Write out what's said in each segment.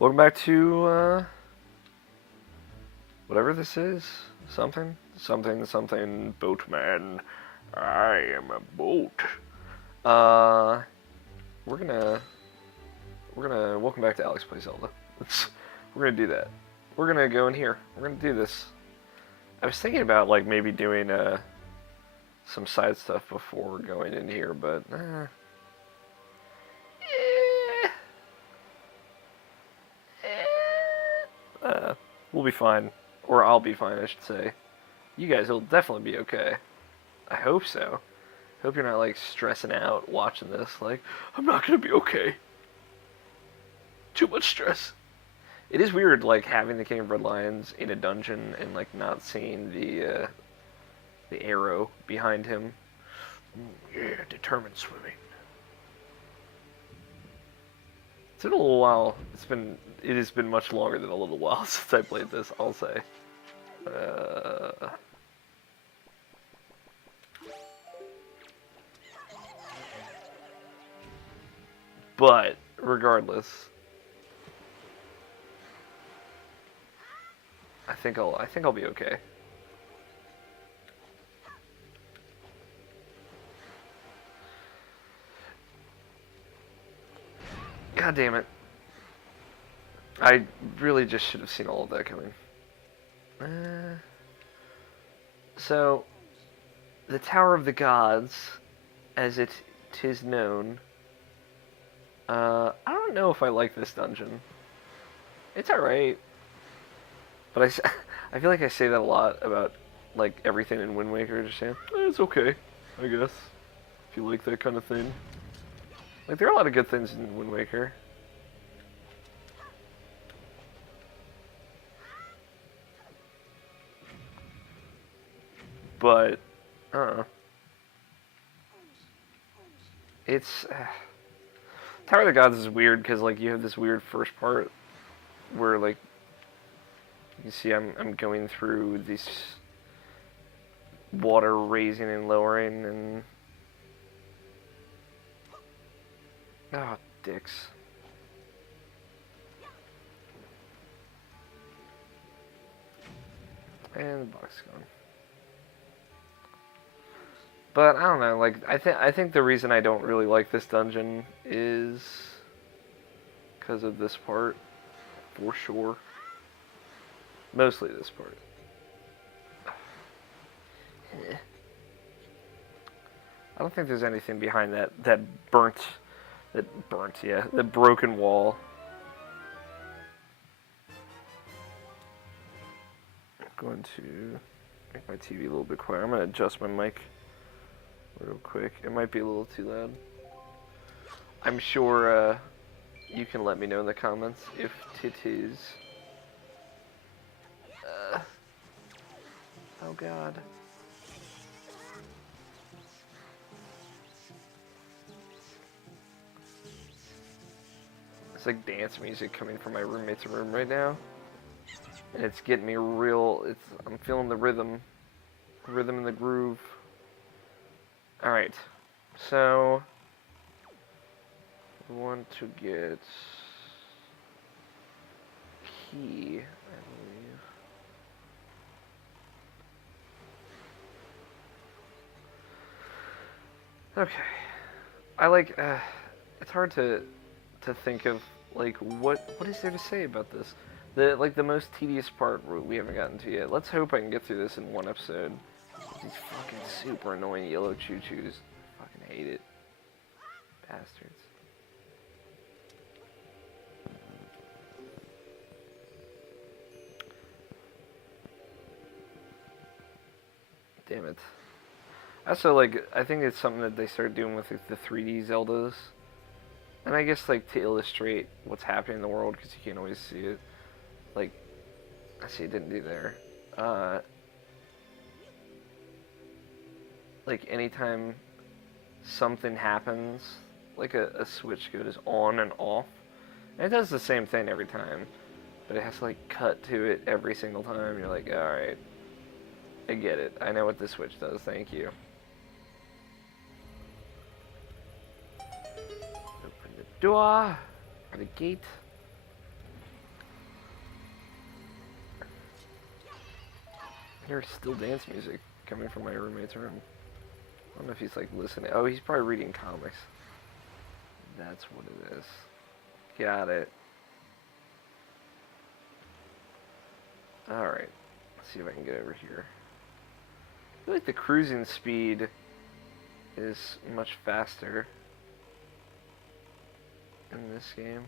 Welcome back to, whatever this is. Something, boatman. I am a boat. Uh, welcome back to Alex Plays Zelda. We're gonna do that. We're gonna go in here. We're gonna do this. I was thinking about, like, maybe doing, some side stuff before going in here, but, we'll be fine. Or I'll be fine, I should say. You guys will definitely be okay. I hope so. Hope you're not, like, stressing out watching this. Like, I'm not gonna be okay. Too much stress. It is weird, like, having the King of Red Lions in a dungeon and, like, not seeing the arrow behind him. Yeah, determined swimming. It's been a little while. It has been much longer than a little while since I played this, I'll say. But regardless, I think I'll be okay. God damn it. I really just should have seen all of that coming. So, the Tower of the Gods, as it is known, I don't know if I like this dungeon. It's alright. But I feel like I say that a lot about, like, everything in Wind Waker, just saying, it's okay, I guess, if you like that kind of thing. Like, there are a lot of good things in Wind Waker. But, I don't know. It's... Tower of the Gods is weird, because, like, you have this weird first part where, like, you see I'm going through this water raising and lowering, and... Oh, dicks. And the box is gone. But I don't know, like I think the reason I don't really like this dungeon is because of this part, for sure. Mostly this part. I don't think there's anything behind that broken wall. I'm going to make my TV a little bit quieter. I'm going to adjust my mic real quick. It might be a little too loud. I'm sure you can let me know in the comments if it is. Oh god. It's like dance music coming from my roommate's room right now. And it's getting me real, I'm feeling the rhythm. The rhythm and the groove. Alright, so we want to get key, I believe. Okay, I like, it's hard to think of, like, what is there to say about this? The most tedious part we haven't gotten to yet. Let's hope I can get through this in one episode. These fucking super annoying yellow choo-choos. I fucking hate it. Bastards. Damn it. Also, like, I think it's something that they started doing with the 3D Zeldas. And I guess, like, to illustrate what's happening in the world, because you can't always see it. Like, I see it didn't do there. Like, anytime something happens, like a switch goes on and off, and it does the same thing every time, but it has to, like, cut to it every single time. You're like, alright, I get it. I know what this switch does, thank you. Open the door, or the gate. hear still dance music coming from my roommate's room. I don't know if he's like listening. Oh, he's probably reading comics. That's what it is. Got it. Alright. Let's see if I can get over here. I feel like the cruising speed is much faster in this game.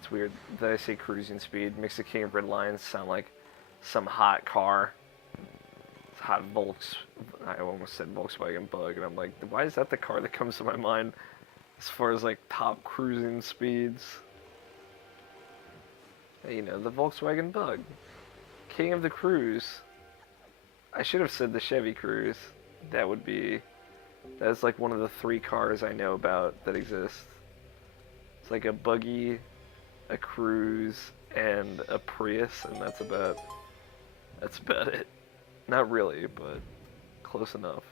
It's weird that I say cruising speed. Makes the King of Red Lions sound like some hot car. It's hot I almost said Volkswagen Bug, and I'm like, why is that the car that comes to my mind as far as like top cruising speeds? You know, the Volkswagen Bug. King of the Cruise. I should have said the Chevy Cruze. That's like one of the 3 cars I know about that exist. It's like a buggy, a Cruze, and a Prius, and that's about it. Not really, but close enough.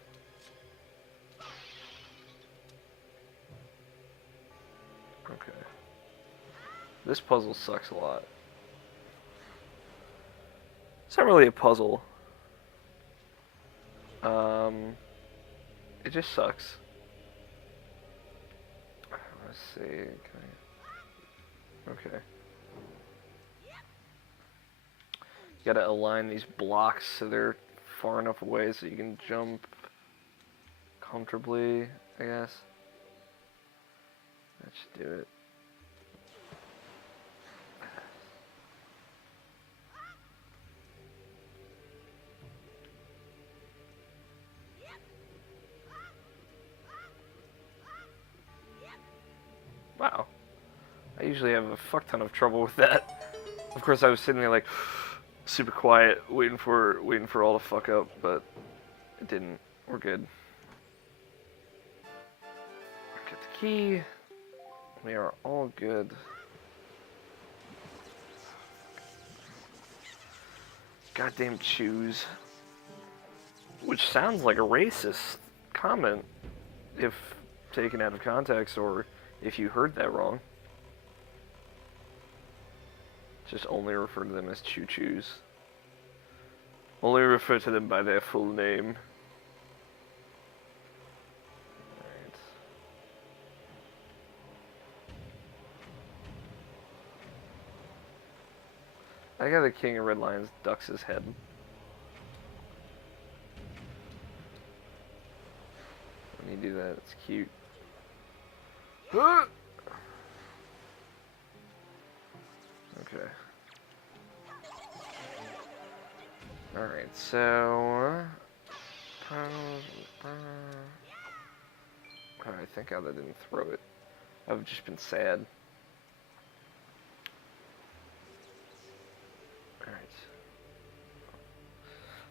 Okay. This puzzle sucks a lot. It's not really a puzzle. It just sucks. Let's see. Okay. You gotta align these blocks so they're far enough away so you can jump comfortably, I guess. That should do it. Wow. I usually have a fuck ton of trouble with that. Of course, I was sitting there like super quiet, waiting for all to fuck up, but it didn't. We're good. Get the key. We are all good. Goddamn chews. Which sounds like a racist comment if taken out of context or if you heard that wrong. Just only refer to them as choo-choos. Only refer to them by their full name. Alright. I got the King of Red Lions ducks his head. When you do that, it's cute. Okay. Alright, so... Alright, thank God I didn't throw it. I've just been sad. Alright.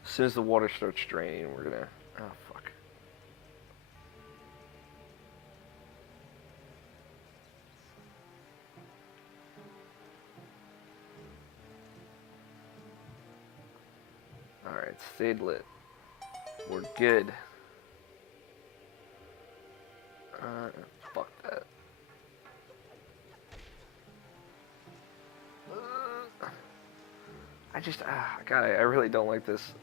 As soon as the water starts draining, we're gonna... Oh, fuck. Alright, stayed lit. We're good. Fuck that. God, I really don't like this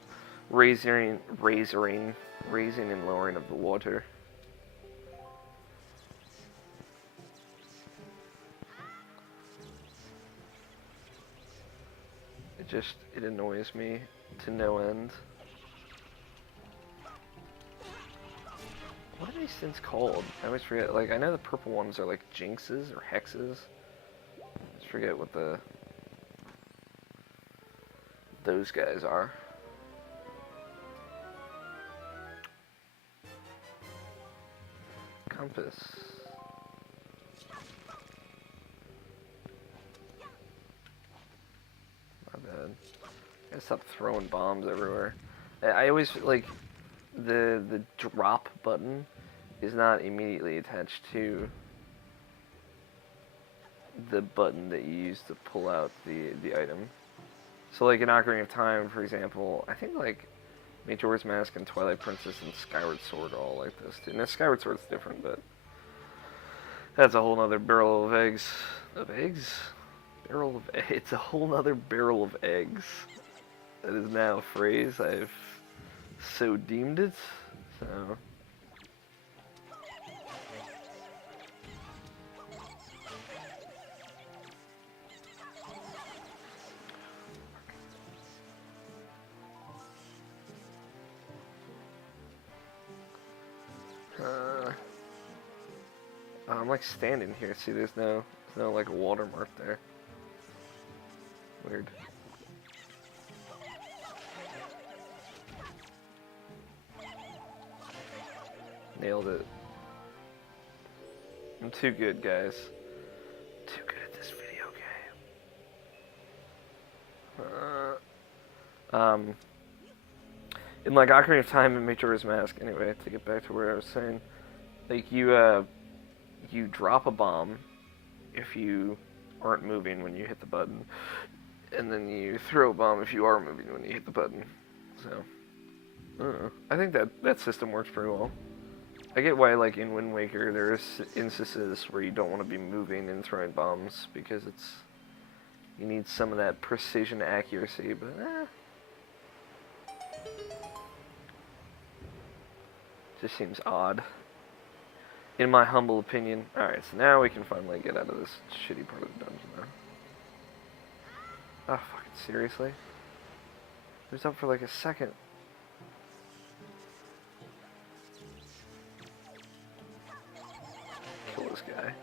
raising and lowering of the water. It annoys me to no end. What are these things called? I always forget. Like, I know the purple ones are like jinxes or hexes. I just forget what those guys are. Compass. My bad. I gotta stop throwing bombs everywhere. I always like the drop button is not immediately attached to the button that you use to pull out the item. So like in Ocarina of Time, for example, I think like Majora's Mask and Twilight Princess and Skyward Sword are all like this too. Now Skyward Sword's different, but that's a whole nother barrel of eggs. It's a whole nother barrel of eggs. That is now a phrase. I've so deemed it. So. I'm like standing here. See, there's no like watermark there. Weird. Nailed it. I'm too good, guys. Too good at this video game. In like Ocarina of Time and Majora's Mask. Anyway, to get back to where I was saying, like you drop a bomb if you aren't moving when you hit the button, and then you throw a bomb if you are moving when you hit the button. So, I think that system works pretty well. I get why, like, in Wind Waker, there's instances where you don't want to be moving and throwing bombs, because you need some of that precision accuracy, but, just seems odd. In my humble opinion. Alright, so now we can finally get out of this shitty part of the dungeon, though. Oh, fucking seriously? It was up for like a second. Kill this guy.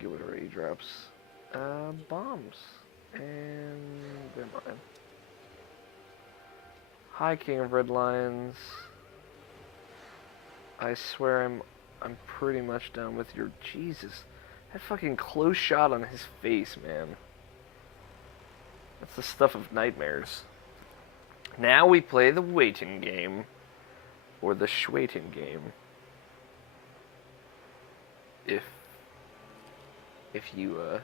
Get whatever he drops. Bombs. And they're mine. Hi, King of Red Lions. I swear I'm pretty much done with your... Jesus. That fucking close shot on his face, man. That's the stuff of nightmares. Now we play the waiting game. Or the schwaiting game. If you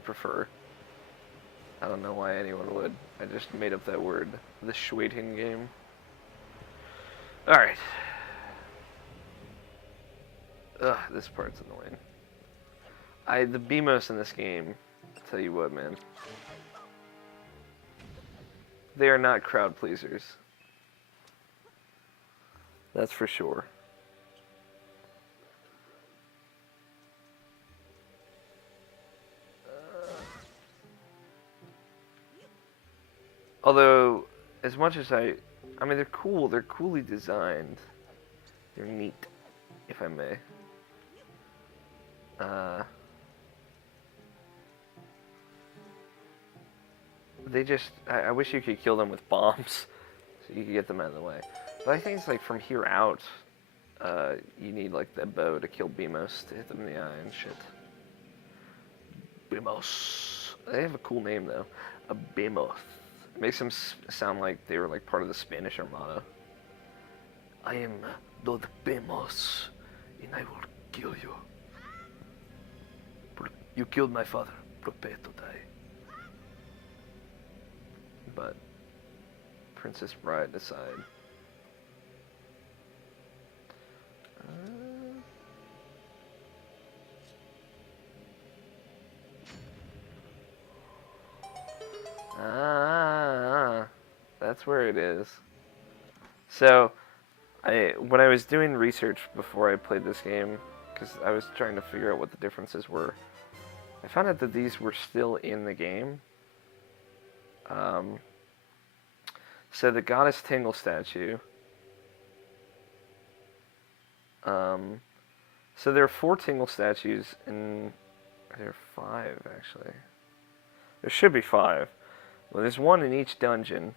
prefer. I don't know why anyone would. I just made up that word. The schwaiting game. Alright. Ugh, this part's annoying. The BMOS in this game, I'll tell you what, man. They are not crowd pleasers. That's for sure. Although, as much as I mean, they're cool. They're coolly designed. They're neat, if I may. They just... I wish you could kill them with bombs, so you could get them out of the way. But I think it's like from here out, you need like the bow to kill BMOS, to hit them in the eye and shit. BMOS. They have a cool name though. A BMOS. It makes them sound like they were like part of the Spanish Armada. I am Lord BMOS, and I will kill you. You killed my father. Prepare to die. But Princess Bride aside. That's where it is. So, when I was doing research before I played this game, because I was trying to figure out what the differences were, I found out that these were still in the game. So the Goddess Tingle statue. So there are 4 Tingle statues, and there are 5 actually. There should be 5. Well, there's 1 in each dungeon.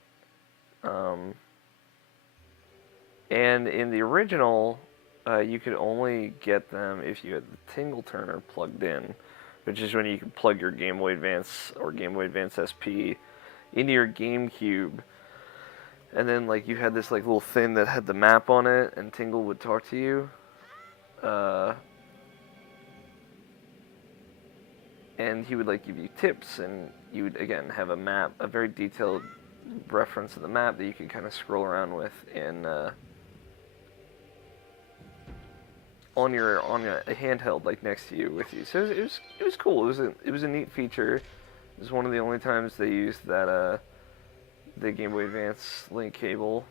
And in the original, you could only get them if you had the Tingle Turner plugged in, which is when you could plug your Game Boy Advance or Game Boy Advance SP into your GameCube, and then like you had this like little thing that had the map on it, and Tingle would talk to you. And he would like give you tips, and you would again have a map, a very detailed reference of the map that you could kind of scroll around with in on a handheld like next to you with you. So it was cool. It was a neat feature. This is one of the only times they used that the Game Boy Advance link cable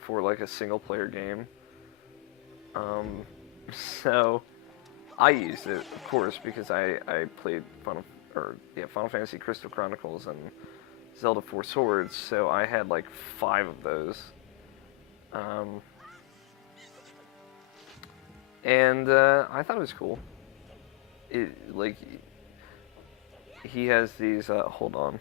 for like a single player game. Um, so I used it, of course, because I played Final Fantasy Crystal Chronicles and Zelda Four Swords, so I had like 5 of those. Um, and I thought it was cool. It like he has these. Hold on.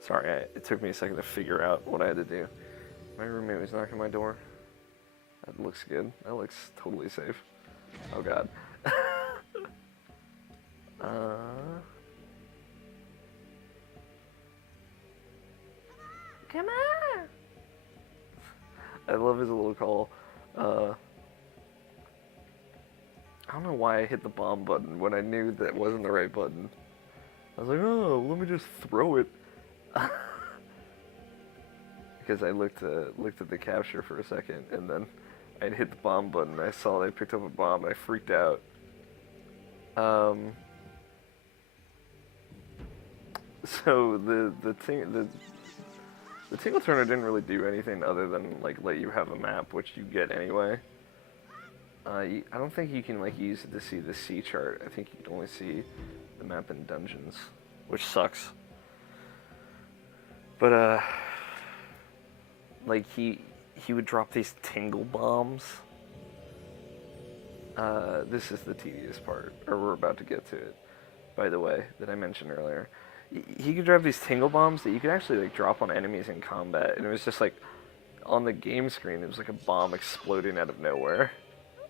Sorry, it took me a second to figure out what I had to do. My roommate was knocking on my door. That looks good. That looks totally safe. Oh god. Come on! I love his little call. I don't know why I hit the bomb button when I knew that wasn't the right button. I was like, oh, let me just throw it. Because I looked at the capture for a second, and then I'd hit the bomb button. I saw they picked up a bomb, and I freaked out. So the Tingle Turner didn't really do anything other than like let you have a map, which you get anyway. I don't think you can like use it to see the sea chart. I think you can only see the map in dungeons, which sucks. But like he would drop these tingle bombs. This is the tedious part, or we're about to get to it, by the way, that I mentioned earlier. He could drop these tingle bombs that you could actually like drop on enemies in combat, and it was just like on the game screen, it was like a bomb exploding out of nowhere.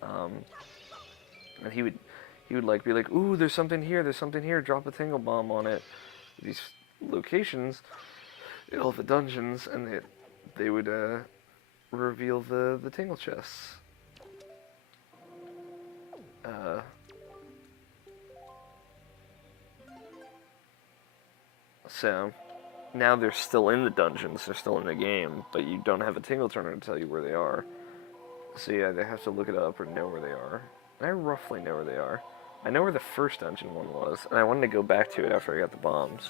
And he would like be like, ooh, there's something here, drop a tingle bomb on it. These locations in all the dungeons, and they would reveal the tingle chests. So now they're still in the dungeons, they're still in the game, but you don't have a tingle turner to tell you where they are. So yeah, they have to look it up or know where they are. And I roughly know where they are. I know where the first dungeon one was, and I wanted to go back to it after I got the bombs.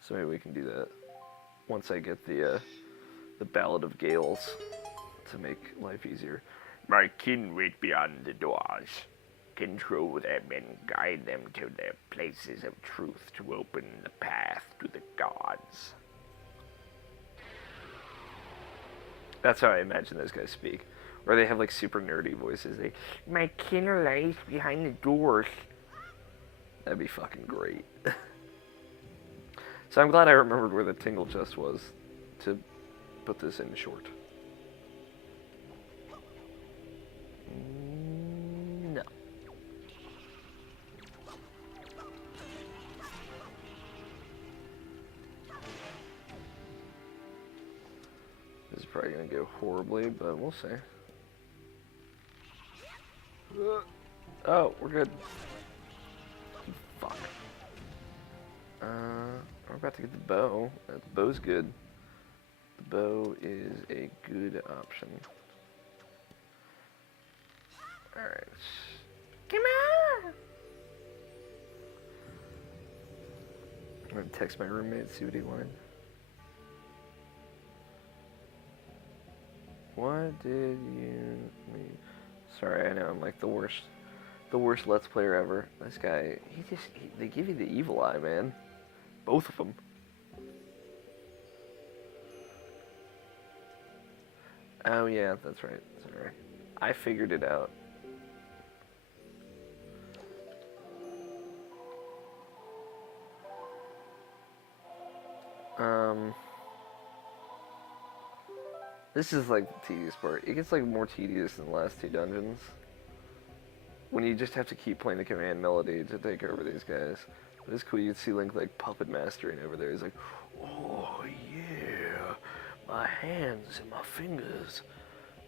So maybe we can do that once I get the Ballad of Gales to make life easier. My kin wait beyond the doors. Control them and guide them to their places of truth to open the path to the gods. That's how I imagine those guys speak. Or they have like super nerdy voices. My kin lies behind the doors. That'd be fucking great. So I'm glad I remembered where the tingle chest was to put this in short. No. This is probably gonna go horribly, but we'll see. Oh, we're good. Fuck. We're about to get the bow. The bow's good. The bow is a good option. Alright. Come on! I'm gonna text my roommate, see what he wanted. What did you mean? Sorry, I know I'm like the worst Let's Player ever. This guy, they give you the evil eye, man. Both of them. Oh yeah, that's right. Sorry. I figured it out. This is like the tedious part. It gets like more tedious than the last 2 dungeons. When you just have to keep playing the command melody to take over these guys. But it's cool, you can see Link like puppet mastering over there. He's like, oh yeah, my hands and my fingers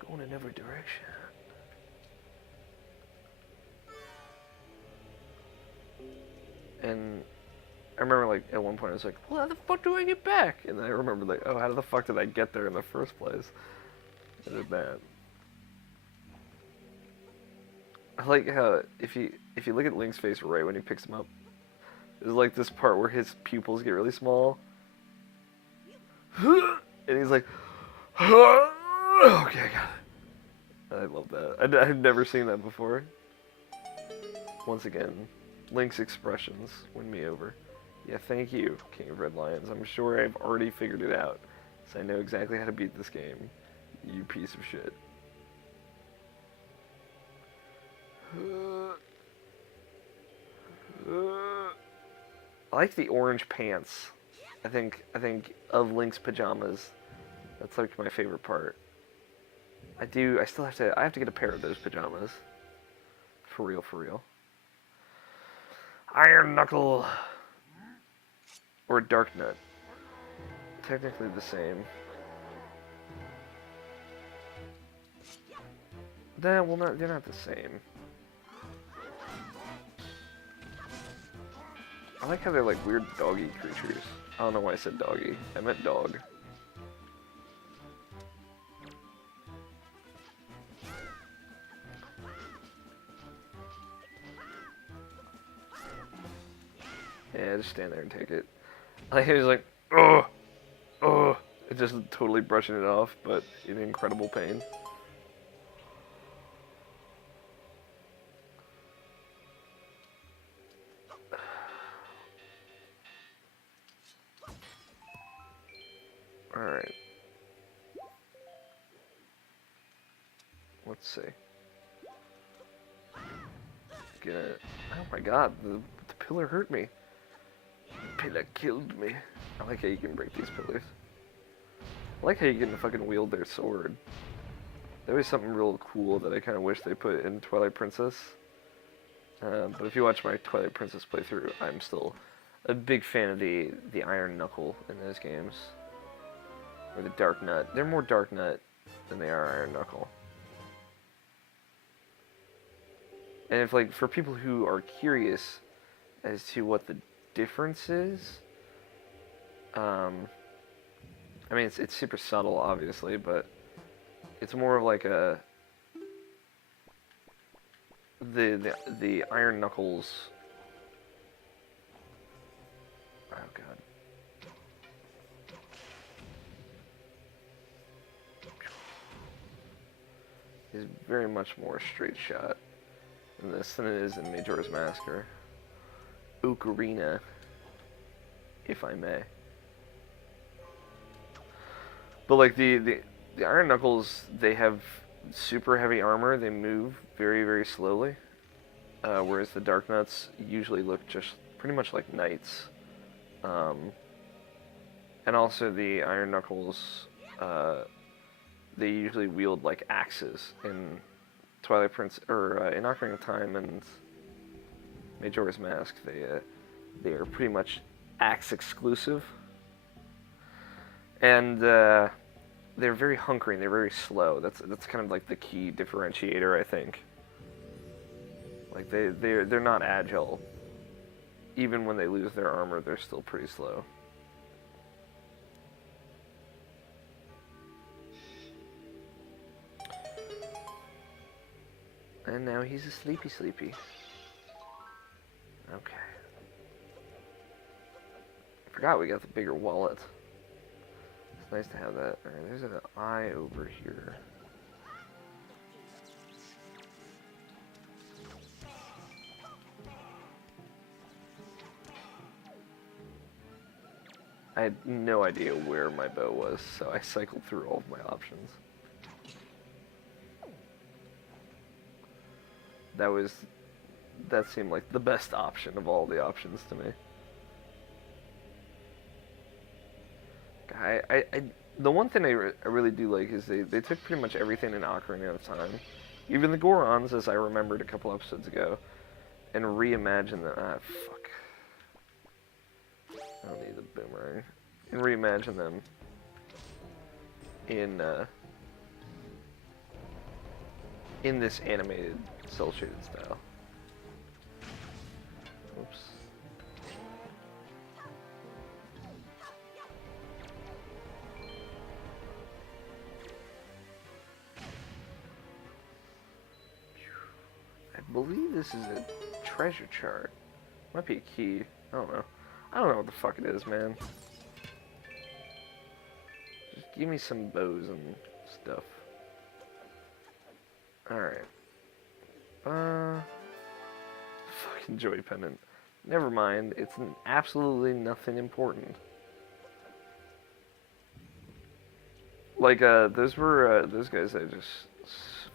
going in every direction. And I remember like at one point I was like, well, how the fuck do I get back? And then I remember like, oh, how the fuck did I get there in the first place? I did that. I like how if you look at Link's face right when he picks him up, there's like this part where his pupils get really small, and he's like, okay, I got it. I love that. I've never seen that before. Once again, Link's expressions win me over. Yeah, thank you, King of Red Lions. I'm sure I've already figured it out, so I know exactly how to beat this game. You piece of shit. I like the orange pants. I think of Link's pajamas, that's like my favorite part. I have to get a pair of those pajamas. For real, for real. Iron Knuckle. Or Dark Nut. Technically the same. They're not the same. I like how they're like weird doggy creatures. I don't know why I said doggy. I meant dog. Yeah, just stand there and take it. Like he was like, oh, just totally brushing it off, but in incredible pain. Alright. Let's see. Get it. Oh my god, the pillar hurt me. The pillar killed me. I like how you can break these pillars. I like how you can fucking wield their sword. That was something real cool that I kind of wish they put in Twilight Princess. But if you watch my Twilight Princess playthrough, I'm still a big fan of the Iron Knuckle in those games. Or the Dark Nut. They're more Dark Nut than they are Iron Knuckle. And if, like, for people who are curious as to what the difference is, I mean, it's super subtle, obviously, but it's more of like a the Iron Knuckles. Oh god. Is very much more straight shot in this than it is in Majora's Mask or Ocarina, if I may. But like the Iron Knuckles, they have super heavy armor. They move very, very slowly. Whereas the Dark Nuts usually look just pretty much like knights. And also the Iron Knuckles, they usually wield like axes in Twilight Prince or in Ocarina of Time and Majora's Mask. They are pretty much axe exclusive. And they're very hunkering. They're very slow. That's kind of like the key differentiator, I think. Like they're not agile. Even when they lose their armor, they're still pretty slow. And now he's a sleepy. Okay. I forgot we got the bigger wallet. It's nice to have that. Alright, there's an eye over here. I had no idea where my bow was, so I cycled through all of my options. That seemed like the best option of all the options to me. The one thing I really do like is they took pretty much everything in Ocarina of Time, even the Gorons, as I remembered a couple episodes ago, and reimagined them. Ah, fuck. I don't need the boomerang. And reimagine them in this animated cel shaded style. Oops. believe this is a treasure chart. Might be a key. I don't know. I don't know what the fuck it is, man. Just give me some bows and stuff. Alright. Fucking joy pendant. Never mind. It's absolutely nothing important. Like, those were, those guys I just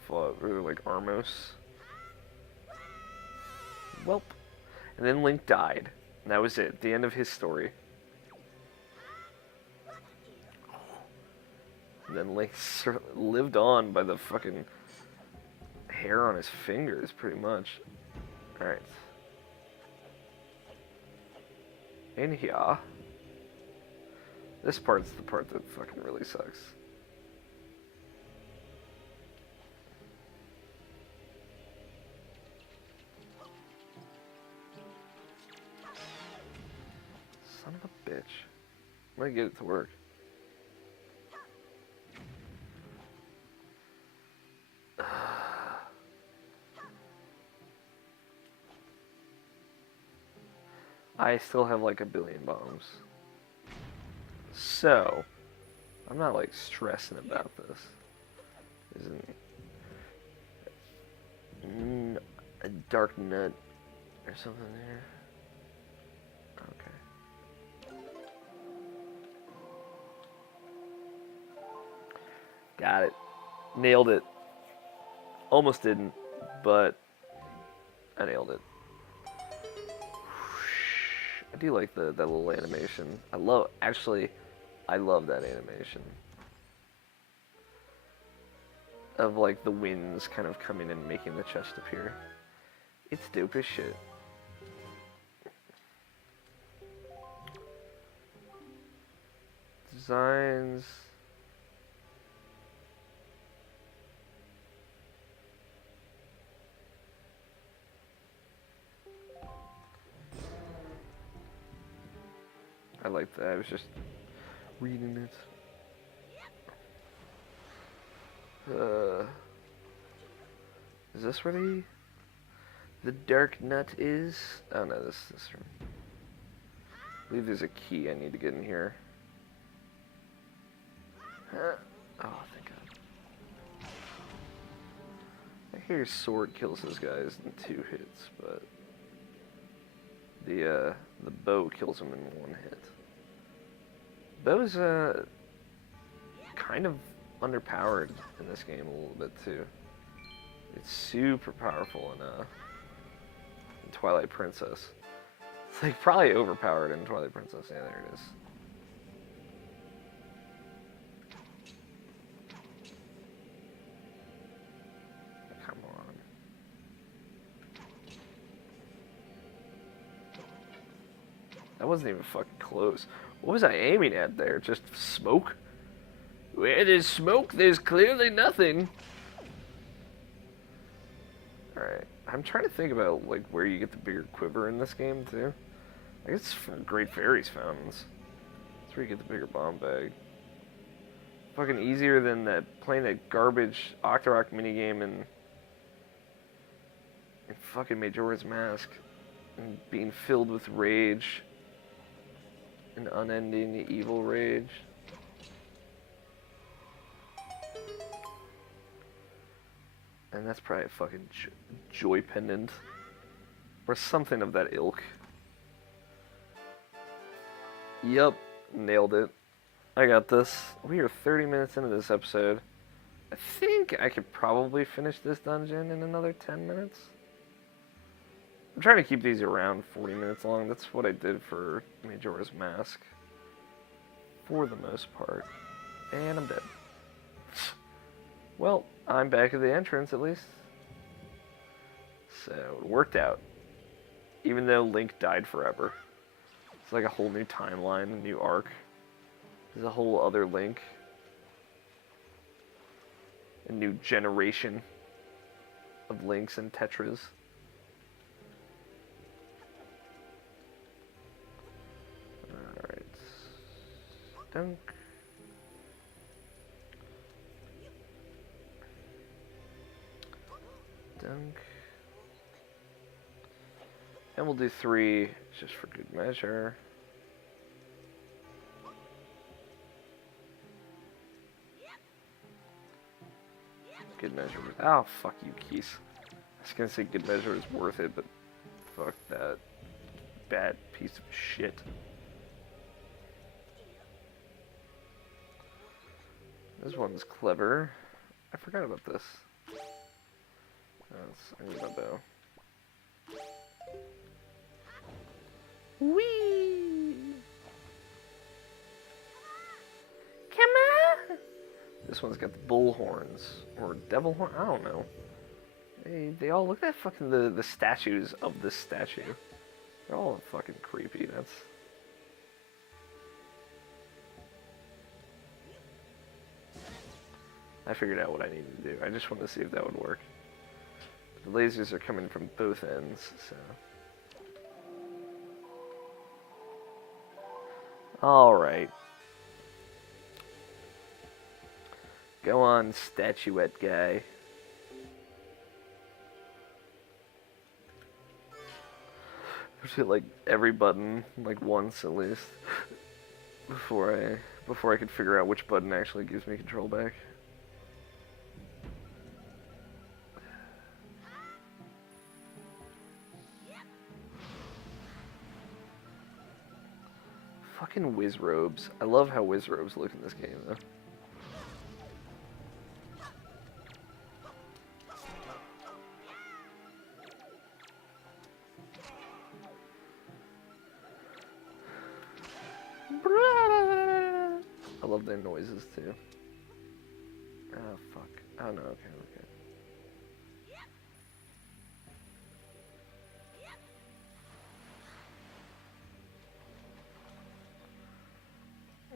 fought were like Armos. Welp. And then Link died. And that was it. The end of his story. And then Link lived on by the fucking hair on his fingers, pretty much. Alright. In here. This part's the part that fucking really sucks. Son of a bitch. I'm gonna get it to work. I still have like a billion bombs. So, I'm not like stressing about this. Isn't a dark nut or something there? Okay. Got it. Nailed it. Almost didn't, but I nailed it. I do like that little animation. I love that animation. Of like the winds kind of coming and making the chest appear. It's dope as shit. Designs. I like that. I was just reading it. Is this where the dark nut is? Oh no, this room. I believe there's a key I need to get in here. Oh, thank God. I hear your sword kills those guys in 2 hits, but the bow kills them in 1 hit. Bow's kind of underpowered in this game a little bit too. It's super powerful in Twilight Princess. It's like probably overpowered in Twilight Princess. Yeah, there it is. Come on. That wasn't even fucking close. What was I aiming at there? Just smoke? Where there's smoke, there's clearly nothing. Alright. I'm trying to think about like where you get the bigger quiver in this game too. I guess it's from Great Fairies Fountains. That's where you get the bigger bomb bag. Fucking easier than playing that garbage Octorok minigame in fucking Majora's Mask. And being filled with rage. An unending evil rage. And that's probably a fucking joy pendant. Or something of that ilk. Yup, nailed it. I got this. We are 30 minutes into this episode. I think I could probably finish this dungeon in another 10 minutes. I'm trying to keep these around 40 minutes long. That's what I did for Majora's Mask. For the most part. And I'm dead. Well, I'm back at the entrance at least. So, it worked out. Even though Link died forever. It's like a whole new timeline, a new arc. There's a whole other Link. A new generation of Links and Tetras. Alright. Dunk. Dunk. And we'll do 3 just for good measure. Good measure. Oh, fuck you, Keys. I was gonna say good measure is worth it, but fuck that bad piece of shit. This one's clever. I forgot about this. I need my bow. Whee! Come on! This one's got the bull horns. Or devil horn? I don't know. They all look at fucking the statues of this statue. They're all fucking creepy. That's... I figured out what I needed to do. I just wanted to see if that would work. The lasers are coming from both ends, so... Alright. Go on, statuette guy. Push hit like every button, like once at least, before I could figure out which button actually gives me control back. Fucking whiz robes. I love how whiz robes look in this game, though. I love their noises, too. Oh, fuck. Oh, no, okay, okay.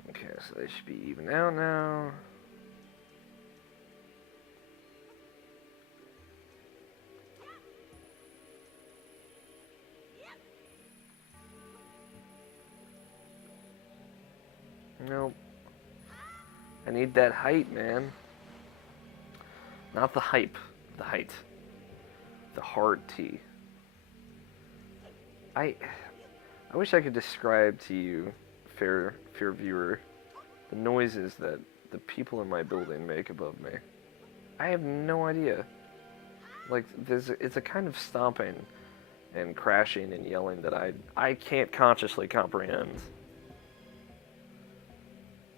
Okay, so they should be even out now. Nope. I need that height, man. Not the hype. The height. The hard T. I wish I could describe to you, fair viewer, the noises that the people in my building make above me. I have no idea. Like, it's a kind of stomping and crashing and yelling that I can't consciously comprehend.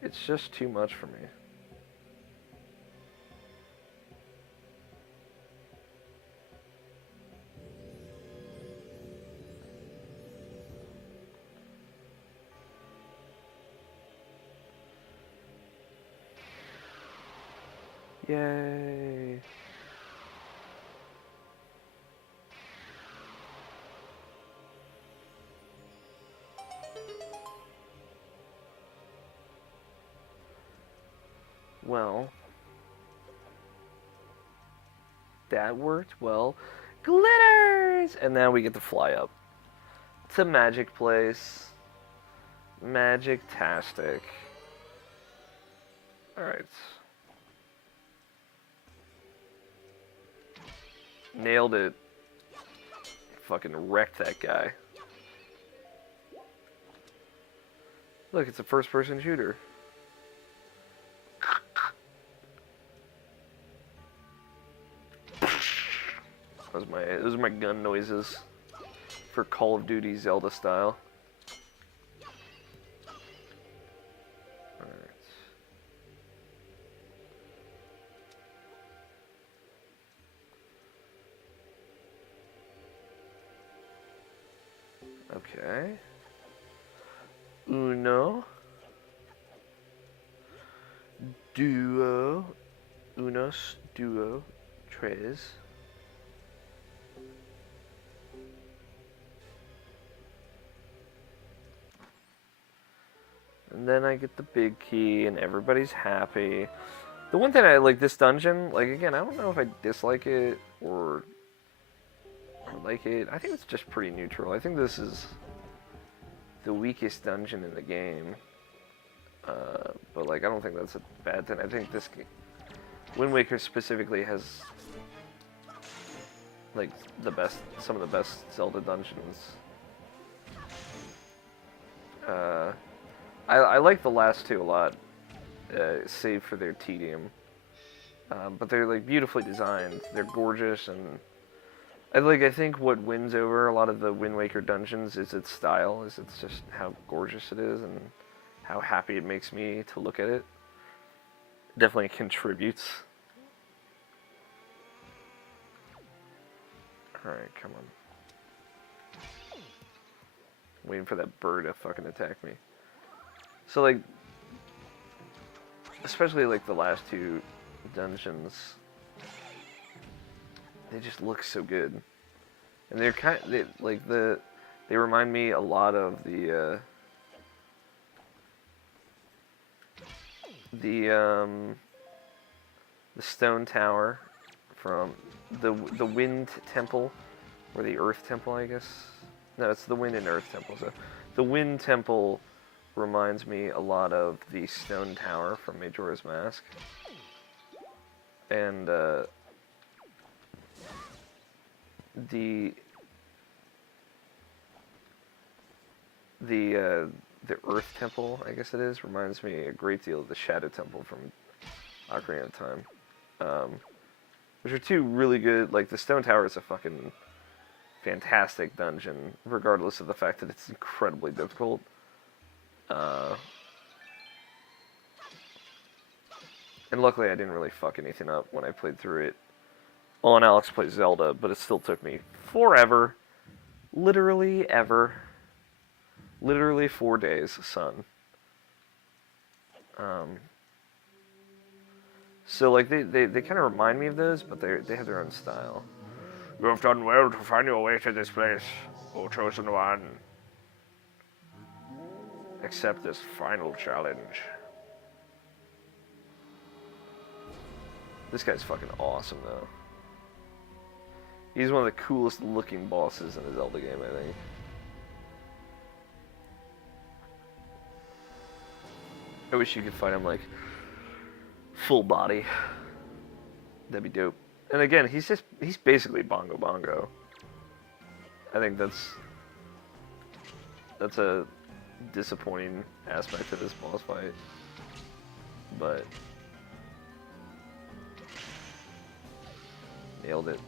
It's just too much for me. Yay. Well, that worked well. Glitters! And now we get to fly up to Magic Place. Magic-tastic. Alright. Nailed it. Fucking wrecked that guy. Look, it's a first-person shooter. Those are my gun noises for Call of Duty Zelda style. Alright. Okay. Uno. Duo. Unos. Duo. Tres. And then I get the big key, and everybody's happy. The one thing I like this dungeon, like, again, I don't know if I dislike it or like it. I think it's just pretty neutral. I think this is the weakest dungeon in the game. But, like, I don't think that's a bad thing. I think this game, Wind Waker specifically has, like, some of the best Zelda dungeons Uh, I like the last two a lot, save for their tedium. But they're like beautifully designed. They're gorgeous, and I think what wins over a lot of the Wind Waker dungeons is its style. Is it's just how gorgeous it is and how happy it makes me to look at it. Definitely contributes. All right, come on. Waiting for that bird to fucking attack me. So like, especially like the last two dungeons, they just look so good, and they're they remind me a lot of the stone tower from the Wind Temple, or the Earth Temple, I guess. No, it's the Wind and Earth Temple. So the Wind Temple reminds me a lot of the stone tower from Majora's Mask, and the Earth Temple, I guess it is, reminds me a great deal of the Shadow Temple from Ocarina of Time, which are two really good. Like the Stone Tower is a fucking fantastic dungeon, regardless of the fact that it's incredibly difficult. And luckily, I didn't really fuck anything up when I played through it. Well, and Alex plays Zelda, but it still took me forever. Literally ever. Literally 4 days, son. So, like, they kind of remind me of those, but they have their own style. You have done well to find your way to this place, O Chosen One. Accept this final challenge. This guy's fucking awesome, though. He's one of the coolest looking bosses in a Zelda game, I think. I wish you could fight him, like, full body. That'd be dope. And again, he's basically Bongo Bongo. I think that's a disappointing aspect of this boss fight. But nailed it.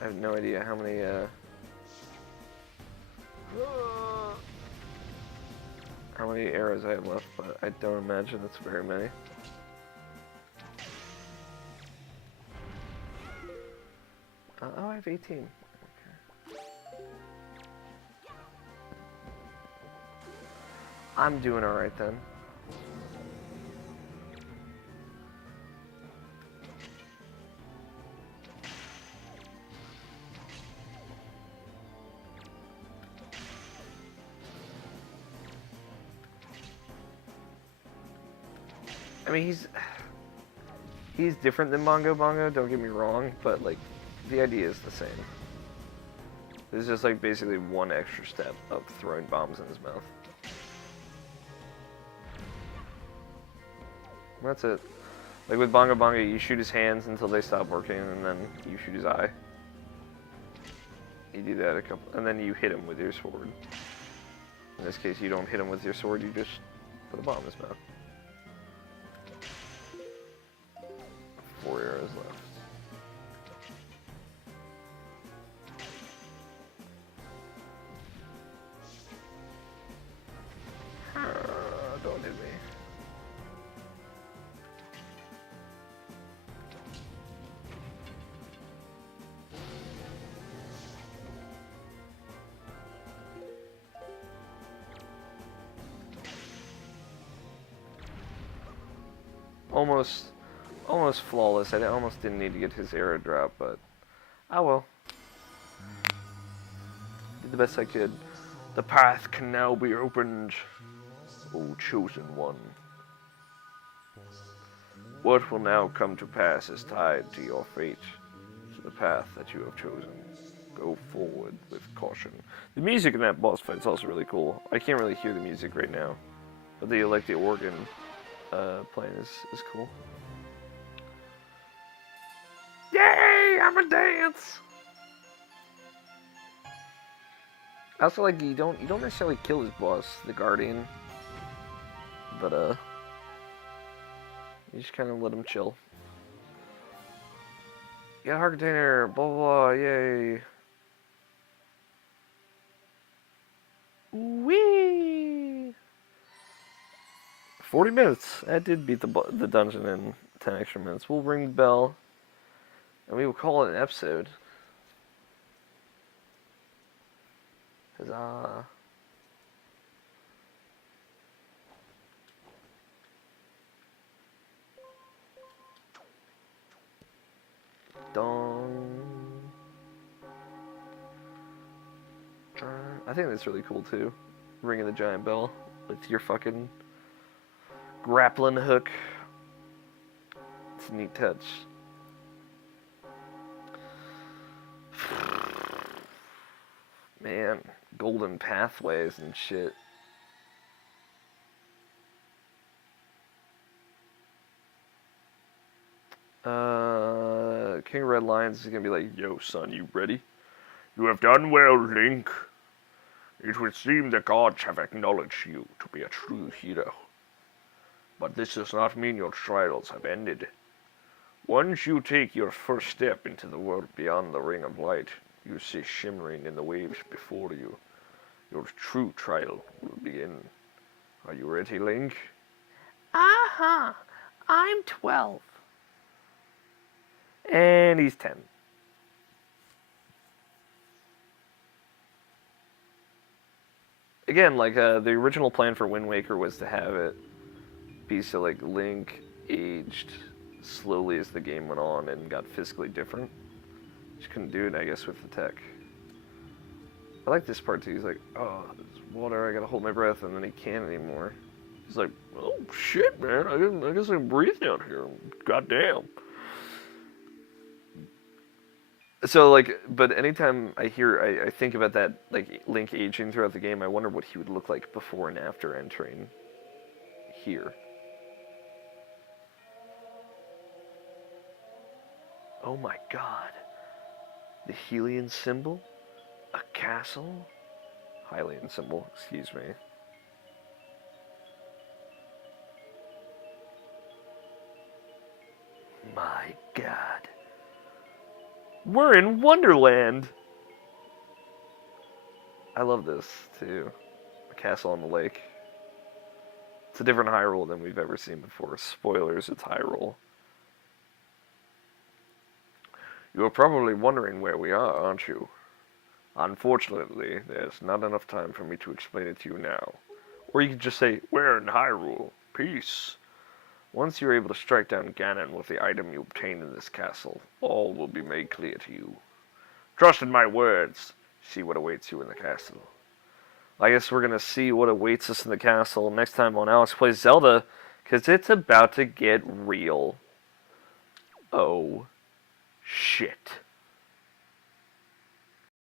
I have no idea how many arrows I have left, but I don't imagine it's very many. Oh, I have 18. Okay. I'm doing alright then. I mean, he's different than Bongo Bongo, don't get me wrong, but like the idea is the same. There's just like basically one extra step of throwing bombs in his mouth. That's it. Like with Bongo Bongo, you shoot his hands until they stop working, and then you shoot his eye. You do that a couple, and then you hit him with your sword. In this case, you don't hit him with your sword, you just put a bomb in his mouth. 4 arrows left. Don't hit me. Almost flawless. I almost didn't need to get his arrow drop, but oh well. Did the best I could. The path can now be opened, O Chosen One. What will now come to pass is tied to your fate, to the path that you have chosen. Go forward with caution. The music in that boss fight is also really cool. I can't really hear the music right now, but the organ playing is cool. Yay! I'm a dance. I also like you don't necessarily kill his boss, the Guardian, but you just kind of let him chill. Yeah, heart container, blah blah blah, yay. Whee! 40 minutes. That did beat the dungeon in 10 extra minutes. We'll ring the bell, and we will call it an episode. Huzzah. Dong. I think that's really cool too. Ringing the giant bell with your fucking grappling hook. It's a neat touch. Man, golden pathways and shit. King Red Lions is gonna be like, yo son, you ready? You have done well, Link. It would seem the gods have acknowledged you to be a true hero. But this does not mean your trials have ended. Once you take your first step into the world beyond the Ring of Light, you see shimmering in the waves before you. Your true trial will begin. Are you ready, Link? Uh-huh. I'm 12. And he's 10. Again, like, the original plan for Wind Waker was to have it be so, like, Link aged slowly as the game went on and got physically different. Just couldn't do it, I guess, with the tech. I like this part, too. He's like, oh, there's water, I gotta hold my breath, and then he can't anymore. He's like, oh, shit, man, I guess I can breathe down here. Goddamn. So, like, but anytime I think about that, like, Link aging throughout the game, I wonder what he would look like before and after entering here. Oh my god. The Hylian symbol? A castle? Hylian symbol, excuse me. My god. We're in Wonderland! I love this, too. A castle on the lake. It's a different Hyrule than we've ever seen before. Spoilers, it's Hyrule. You're probably wondering where we are, aren't you? Unfortunately, there's not enough time for me to explain it to you now. Or you could just say, we're in Hyrule. Peace. Once you're able to strike down Ganon with the item you obtained in this castle, all will be made clear to you. Trust in my words. See what awaits you in the castle. I guess we're going to see what awaits us in the castle next time on Alex Plays Zelda, because it's about to get real. Oh, shit.